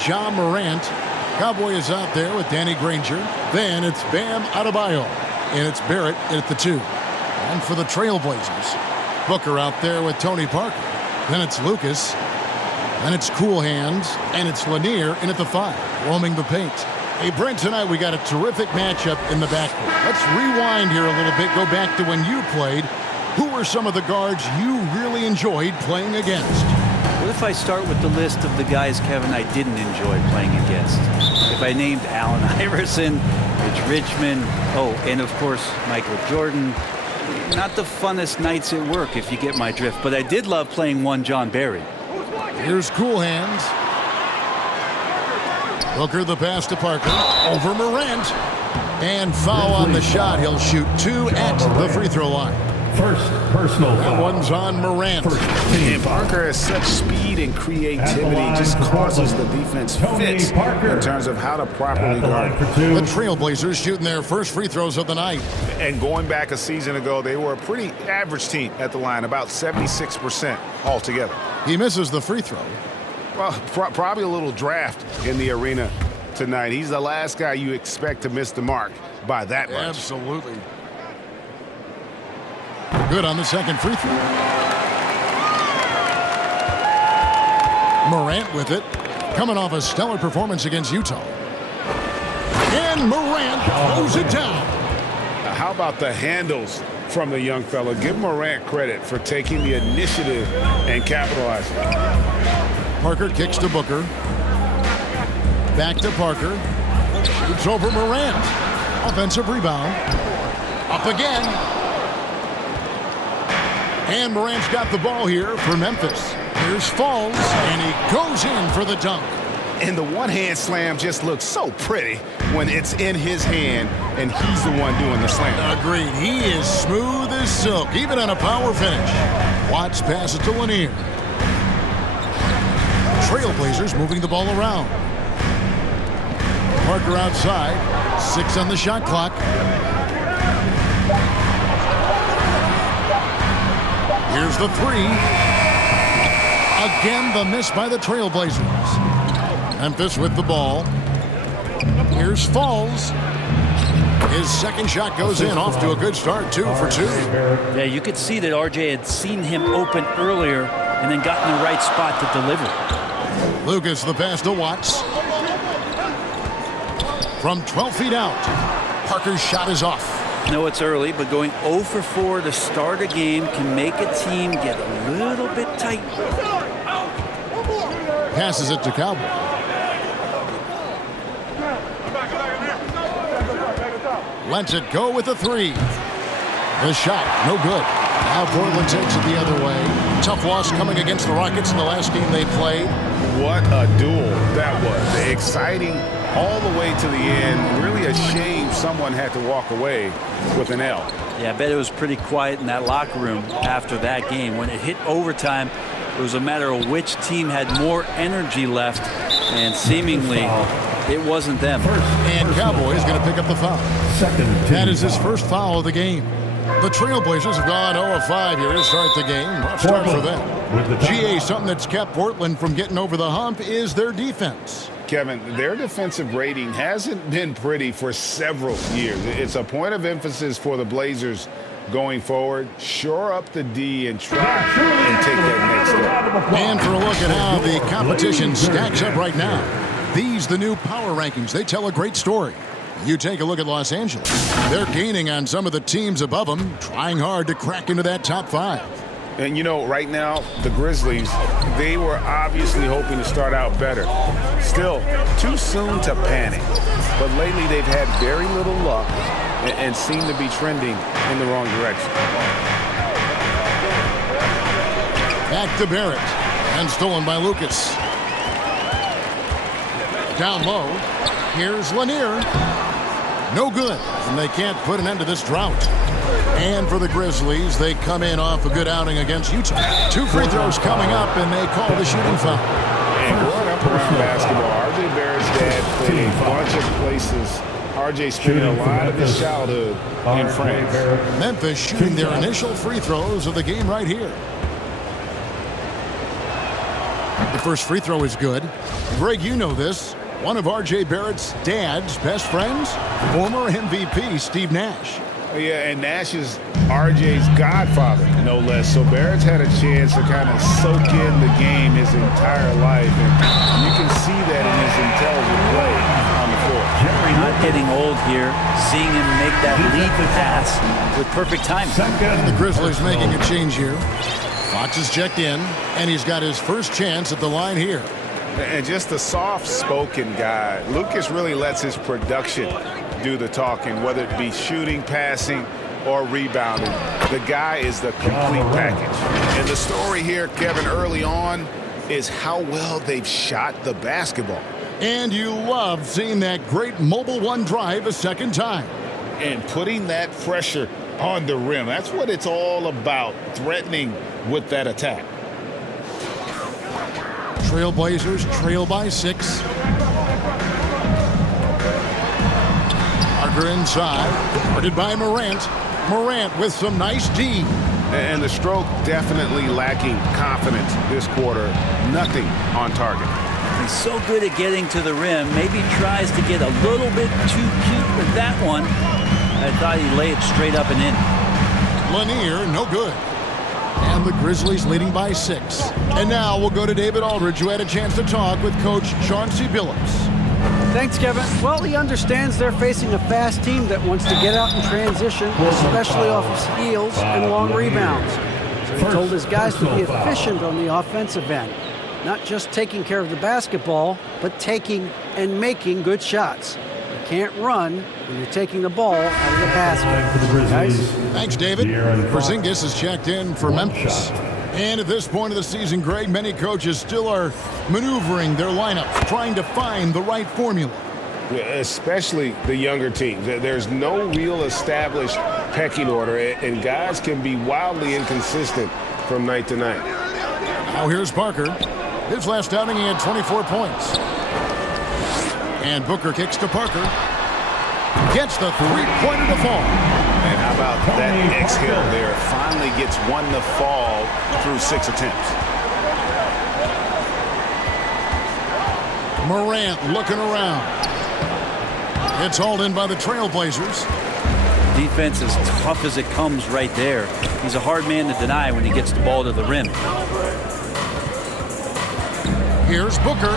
John Morant. Cowboy is out there with Danny Granger. Then it's Bam Adebayo. And it's Barrett at the 2. And for the Trailblazers, Booker out there with Tony Parker. Then it's Lucas. Then it's Cool Hands. And it's Lanier in at the 5, roaming the paint. Hey, Brent, tonight we got a terrific matchup in the backcourt. Let's rewind here a little bit. Go back to when you played. Who were some of the guards you really enjoyed playing against? What if I start with the list of the guys, Kevin, I didn't enjoy playing against? If I named Allen Iverson, Mitch Richmond, and of course, Michael Jordan. Not the funnest nights at work, if you get my drift. But I did love playing one John Barry. Here's Cool Hands. Booker the pass to Parker. Over Morant. And foul on the shot. He'll shoot 2 at the free throw line. First personal That foul. one's on Morant. And Parker has such speed and creativity, just causes the defense fits in terms of how to properly guard. The Trailblazers shooting their first free throws of the night. And going back a season ago, they were a pretty average team at the line, about 76% altogether. He misses the free throw. Well, probably a little draft in the arena tonight. He's the last guy you expect to miss the mark by that much. Absolutely. Good on the second free throw. Morant with it. Coming off a stellar performance against Utah. And Morant throws it down. How about the handles from the young fella? Give Morant credit for taking the initiative and capitalizing. Parker kicks to Booker. Back to Parker. Shoots over Morant. Offensive rebound. Up again. And Morant's got the ball here for Memphis. Here's Falls, and he goes in for the dunk. And the one-hand slam just looks so pretty when it's in his hand and he's the one doing the slam. Agreed. He is smooth as silk, even on a power finish. Watts passes to Lanier. Trailblazers moving the ball around. Parker outside. 6 on the shot clock. Here's the 3. Again, the miss by the Trailblazers. Memphis with the ball. Here's Falls. His second shot goes in, off to a good start, 2 for 2. Yeah, you could see that RJ had seen him open earlier and then got in the right spot to deliver. Lucas the pass to Watts. From 12 feet out, Parker's shot is off. I know it's early, but going 0 for 4 to start a game can make a team get a little bit tight. Passes it to Cowboy. Lets it go with a 3. The shot, no good. Now Portland takes it the other way. Tough loss coming against the Rockets in the last game they played. What a duel that was. Exciting all the way to the end. Really a shame someone had to walk away with an L. Yeah, I bet it was pretty quiet in that locker room after that game. When it hit overtime, it was a matter of which team had more energy left, and seemingly it wasn't them. And Cowboy is going to pick up the foul. That is his first foul of the game. The Trailblazers have gone 0 of 5 here to start the game. Rough start for them. GA, something that's kept Portland from getting over the hump is their defense. Kevin, their defensive rating hasn't been pretty for several years. It's a point of emphasis for the Blazers going forward. Shore up the D and try and take that next step. And for a look at how the competition stacks up right now. These, the new power rankings, they tell a great story. You take a look at Los Angeles. They're gaining on some of the teams above them, trying hard to crack into that top 5. And, you know, right now, the Grizzlies, they were obviously hoping to start out better. Still, too soon to panic. But lately, they've had very little luck and seem to be trending in the wrong direction. Back to Barrett. And stolen by Lucas. Down low. Here's Lanier. No good. And they can't put an end to this drought. And for the Grizzlies, they come in off a good outing against Utah. 2 free throws coming up, and they call the shooting foul. And growing up around basketball, R.J. Barrett's dad played a bunch of places. R.J. spent a lot of his childhood in France. Memphis shooting their initial free throws of the game right here. The first free throw is good. Greg, you know this. One of R.J. Barrett's dad's best friends, former MVP Steve Nash. Yeah, and Nash is RJ's godfather, no less. So Barrett's had a chance to kind of soak in the game his entire life, and you can see that in his intelligent play on the floor. Not getting old here, seeing him make that lead pass with perfect timing. And the Grizzlies making a change here. Fox is checked in, and he's got his first chance at the line here. And just a soft-spoken guy. Lucas really lets his production do the talking, whether it be shooting, passing, or rebounding. The guy is the complete package. And the story here, Kevin, early on, is how well they've shot the basketball. And you love seeing that great mobile one drive a second time. And putting that pressure on the rim. That's what it's all about, threatening with that attack. Trailblazers trail by 6. Parker inside, guarded by Morant. Morant with some nice D. And the stroke definitely lacking confidence this quarter. Nothing on target. He's so good at getting to the rim. Maybe tries to get a little bit too cute with that one. I thought he laid it straight up and in. Lanier, no good. And the Grizzlies leading by 6. And now we'll go to David Aldridge, who had a chance to talk with Coach Chauncey Billups. Thanks, Kevin. Well, he understands they're facing a fast team that wants to get out in transition, especially off of steals and long rebounds. So he told his guys to be efficient on the offensive end. Not just taking care of the basketball, but taking and making good shots. You can't run when you're taking the ball out of the basket. Guys? Thanks, David. Porzingis is checked in for Memphis. And at this point of the season, Greg, many coaches still are maneuvering their lineups, trying to find the right formula. Especially the younger teams. There's no real established pecking order, and guys can be wildly inconsistent from night to night. Now here's Parker. His last outing, he had 24 points. And Booker kicks to Parker. Gets the three-pointer to fall. And how about that exhale there? Finally gets one to fall through 6 attempts. Morant looking around. It's hauled in by the Trailblazers. Defense is tough as it comes right there. He's a hard man to deny when he gets the ball to the rim. Here's Booker.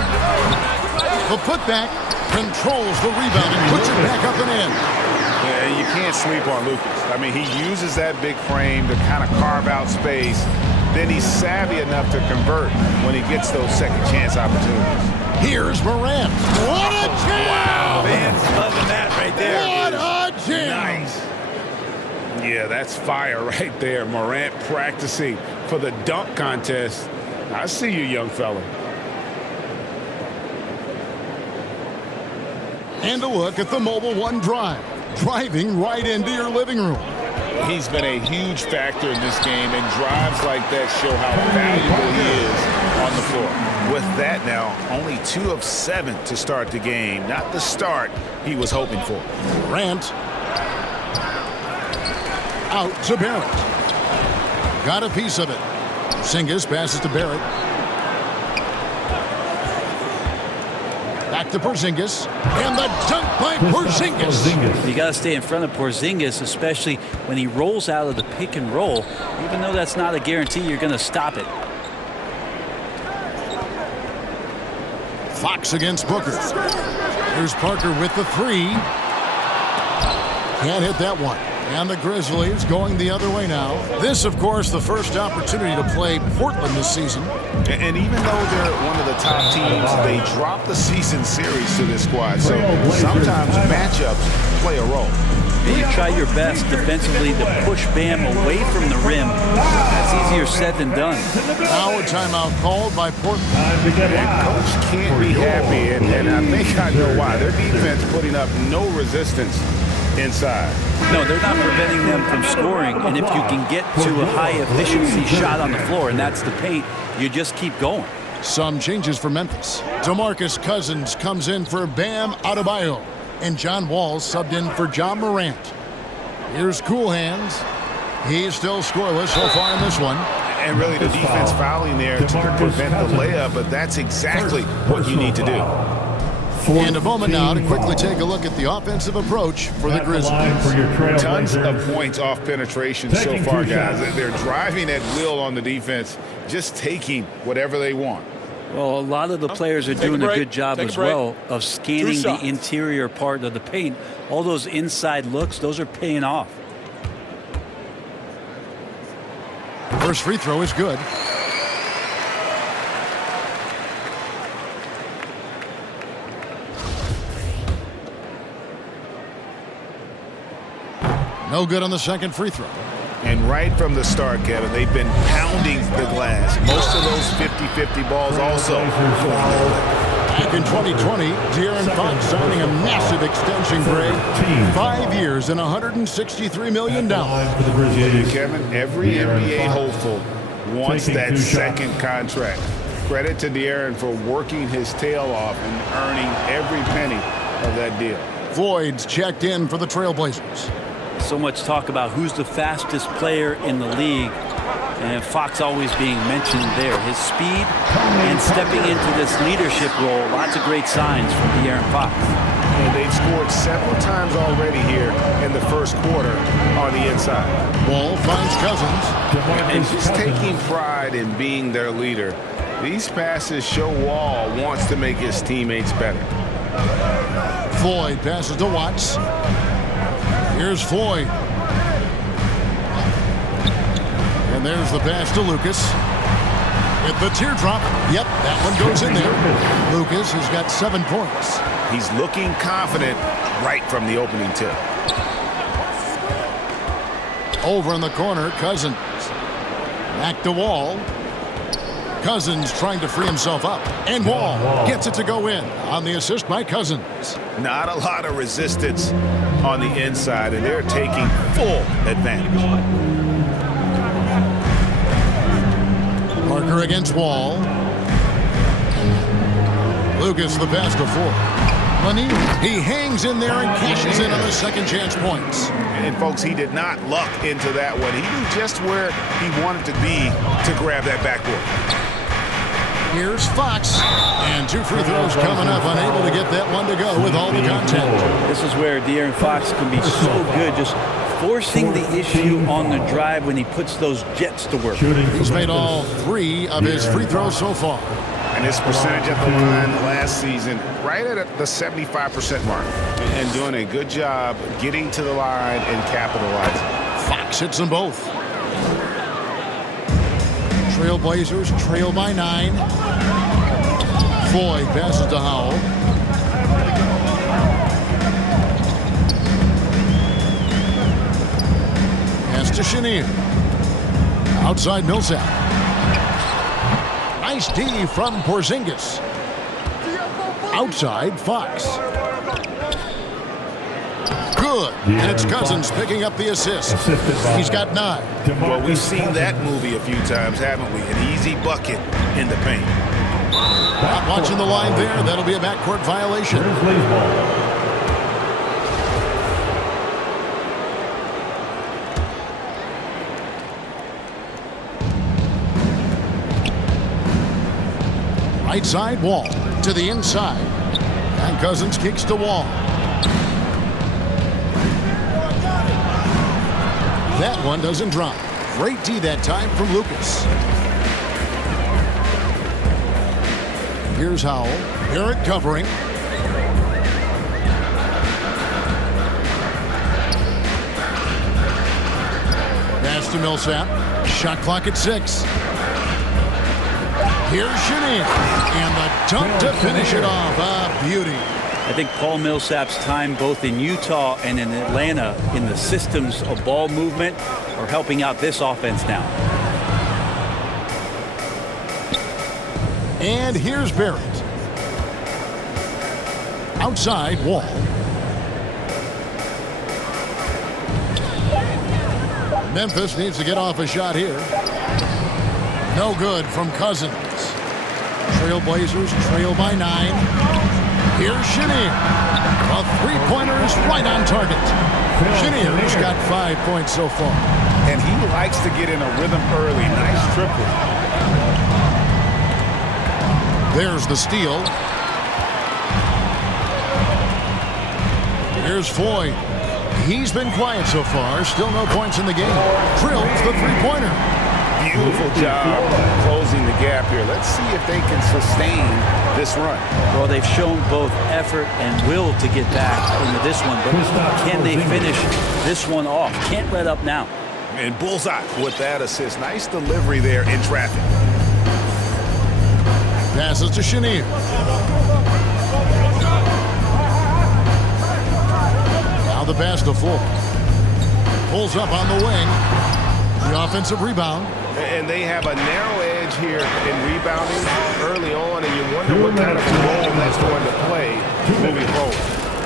The putback controls the rebound and puts it back up and in. Yeah, you can't sleep on Lucas. I mean, he uses that big frame to kind of carve out space. Then he's savvy enough to convert when he gets those second chance opportunities. Here's Morant. What a jam! Wow, fans loving that right there. What a jam! Nice. Yeah, that's fire right there. Morant practicing for the dunk contest. I see you, young fella. And a look at the Mobile One drive. Driving right into your living room. He's been a huge factor in this game, and drives like that show how valuable he is on the floor. With that now, only 2 of 7 to start the game. Not the start he was hoping for. Morant. Out to Barrett. Got a piece of it. Porzingis passes to Barrett. Back to Porzingis. And the dunk by Porzingis. You got to stay in front of Porzingis, especially when he rolls out of the pick and roll. Even though that's not a guarantee, you're going to stop it. Fox against Booker. Here's Parker with the 3. Can't hit that one. And the Grizzlies going the other way now. This, of course, the first opportunity to play Portland this season. And even though they're one of the top teams, they dropped the season series to this squad. So sometimes matchups play a role. And you try your best defensively to push Bam away from the rim. That's easier said than done. Now a timeout called by Portland. And coach can't be happy, and I think I know why. Their defense putting up no resistance inside. No, they're not preventing them from scoring. And if you can get to a high-efficiency shot on the floor, and that's the paint, you just keep going. Some changes for Memphis. DeMarcus Cousins comes in for Bam Adebayo. And John Wall subbed in for John Morant. Here's Cool Hands. He's still scoreless so far in this one. And really the defense fouling there to prevent the layup, but that's exactly what you need to do. And a moment now to quickly take a look at the offensive approach for the Grizzlies. Tons of points off penetration so far, guys. They're driving at will on the defense, just taking whatever they want. Well, a lot of the players are doing a good job as well of scanning the interior part of the paint. All those inside looks, those are paying off. First free throw is good. No good on the second free throw. And right from the start, Kevin, they've been pounding the glass. Most of those 50-50 balls also going their way. Back in 2020, De'Aaron Fox signing a massive extension, Greg. 5 years and $163 million. Kevin, every NBA hopeful wants that second contract. Credit to De'Aaron for working his tail off and earning every penny of that deal. Floyd's checked in for the Trailblazers. So much talk about who's the fastest player in the league, and Fox always being mentioned there. His speed and stepping into this leadership role, lots of great signs from De'Aaron Fox. And they've scored several times already here in the first quarter on the inside. Wall finds Cousins. And just taking pride in being their leader. These passes show Wall wants to make his teammates better. Floyd passes to Watts. Here's Floyd. And there's the pass to Lucas. Hit the teardrop. Yep, that one goes in there. Lucas has got 7 points. He's looking confident right from the opening tip. Over in the corner, Cousins. Back to Wall. Cousins trying to free himself up. And Wall gets it to go in on the assist by Cousins. Not a lot of resistance on the inside, and they're taking full advantage. Parker against Wall. Lucas the pass to Ford. Money, he hangs in there and cashes in on the second chance points. And folks, he did not luck into that one. He knew just where he wanted to be to grab that backboard. Here's Fox. And 2 free throws coming up, unable to get that one to go with all the contact. This is where De'Aaron Fox can be so good, just forcing the issue on the drive when he puts those jets to work. He's made all 3 of his free throws so far. And his percentage at the line last season, right at the 75% mark. And doing a good job getting to the line and capitalizing. Fox hits them both. Trailblazers trail by 9. Floyd passes to Howell. Pass to Chenier. Outside Millsap. Nice D from Porzingis. Outside Fox. Good. And it's Cousins picking up the assist. He's got 9. Well, we've seen that movie a few times, haven't we? An easy bucket in the paint. Not watching the line there. That'll be a backcourt violation. Right side, Wall to the inside. And Cousins kicks to Wall. That one doesn't drop. Great D that time from Lucas. Here's Howell. Barrett covering. Pass to Millsap. Shot clock at 6. Here's Chenier. And the dunk to finish it off. A beauty. I think Paul Millsap's time both in Utah and in Atlanta in the systems of ball movement are helping out this offense now. And here's Barrett. Outside, Wall. Memphis needs to get off a shot here. No good from Cousins. Trailblazers trail by 9. Here's Chenier. A three-pointer is right on target. Chenier's got 5 points so far. and he likes to get in a rhythm early. Nice triple. There's the steal. Here's Floyd. He's been quiet so far. Still no points in the game. Drills the three-pointer. Beautiful job closing the gap here. Let's see if they can sustain this run. Well, they've shown both effort and will to get back into this one, but can they finish this one off? Can't let up now. And bullseye with that assist. Nice delivery there in traffic. Passes to Chenier. Now the pass to Floyd. Pulls up on the wing. The offensive rebound. And they have a narrow edge here in rebounding early on, and you wonder what kind of a role that's going to play moving forward.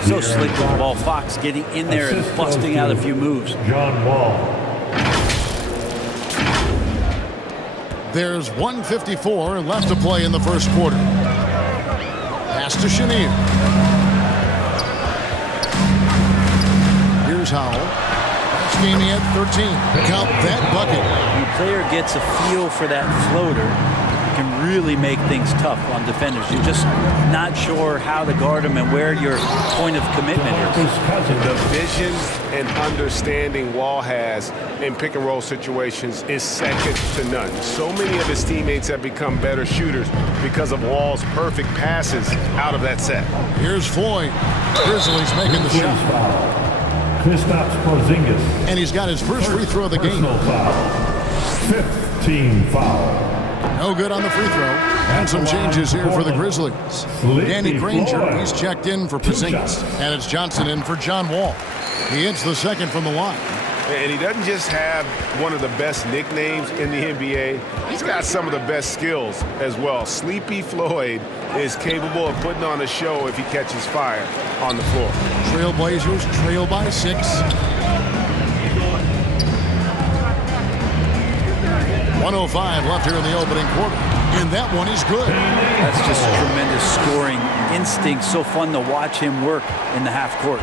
So slick with the ball. Fox getting in there and busting out a few moves. John Wall. There's 1:54 left to play in the first quarter. Pass to Chenier. Here's Howell. Scheming at 13. Count that bucket. When a player gets a feel for that floater, it can really make things tough on defenders. You're just not sure how to guard them and where your point of commitment is. The vision and understanding Wall has in pick and roll situations is second to none. So many of his teammates have become better shooters because of Wall's perfect passes out of that set. Here's Floyd. Grizzlies making the shot. Kristaps Porzingis. And he's got his first free throw of the game. Personal foul. 15 foul. No good on the free throw. And some changes here for the Grizzlies. Danny Granger, he's checked in for Porzingis. And it's Johnson in for John Wall. He hits the second from the line. And he doesn't just have one of the best nicknames in the NBA. He's got some of the best skills as well. Sleepy Floyd is capable of putting on a show if he catches fire on the floor. Trailblazers trail by 6. 1:05 left here in the opening quarter. And that one is good. That's just tremendous scoring instinct. So fun to watch him work in the half court.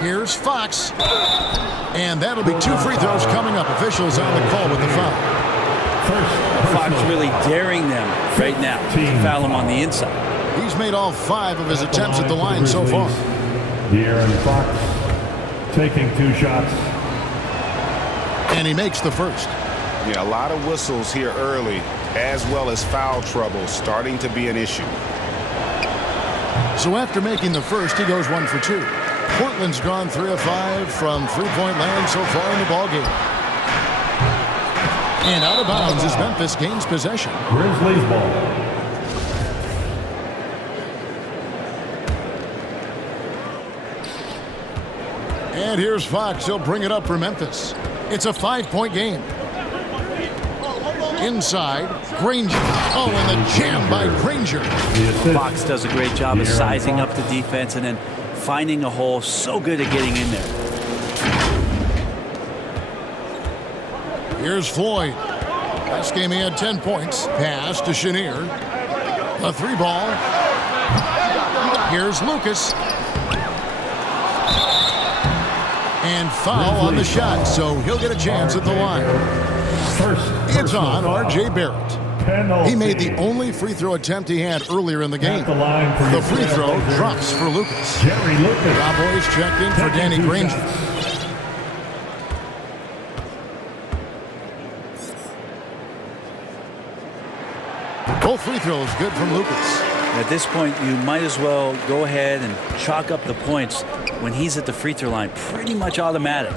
Here's Fox. And that'll be 2 free throws coming up. Officials on the call with the foul. Fox really daring them right now to foul him on the inside. He's made all 5 of his attempts at the line so far. De'Aaron Fox taking 2 shots. And he makes the first. Yeah, a lot of whistles here early, as well as foul trouble starting to be an issue. So after making the first, he goes 1 for 2. Portland's gone 3 of 5 from three-point land so far in the ballgame. And out of bounds as Memphis gains possession. Grizzlies ball. And here's Fox. He'll bring it up for Memphis. It's a 5-point game. Inside, Granger. Oh, and the jam by Granger. Fox does a great job of sizing up the defense and then finding a hole. So good at getting in there. Here's Floyd. Last game he had 10 points. Pass to Chenier. A 3-ball. Here's Lucas. And foul on the shot, so he'll get a chance at the line. It's on R.J. Barrett. He made the only free throw attempt he had earlier in the game. The free throw drops for Lucas. Cowboys checked in for Danny Granger. Both free throws good from Lucas. At this point, you might as well go ahead and chalk up the points when he's at the free throw line. Pretty much automatic.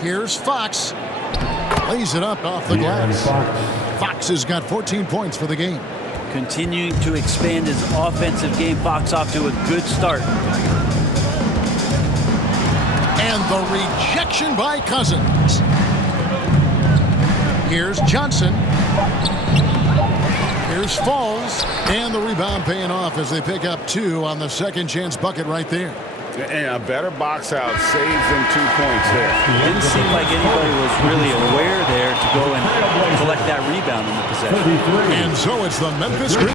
Here's Fox. Lays it up off the glass. Fox has got 14 points for the game. Continuing to expand his offensive game. Fox off to a good start. And the rejection by Cousins. Here's Johnson. Here's Falls. And the rebound paying off as they pick up 2 on the second chance bucket right there. And a better box out saves them 2 points there. Didn't seem like anybody was really aware there to go and collect that rebound in the possession. And so it's the Memphis Grizzlies.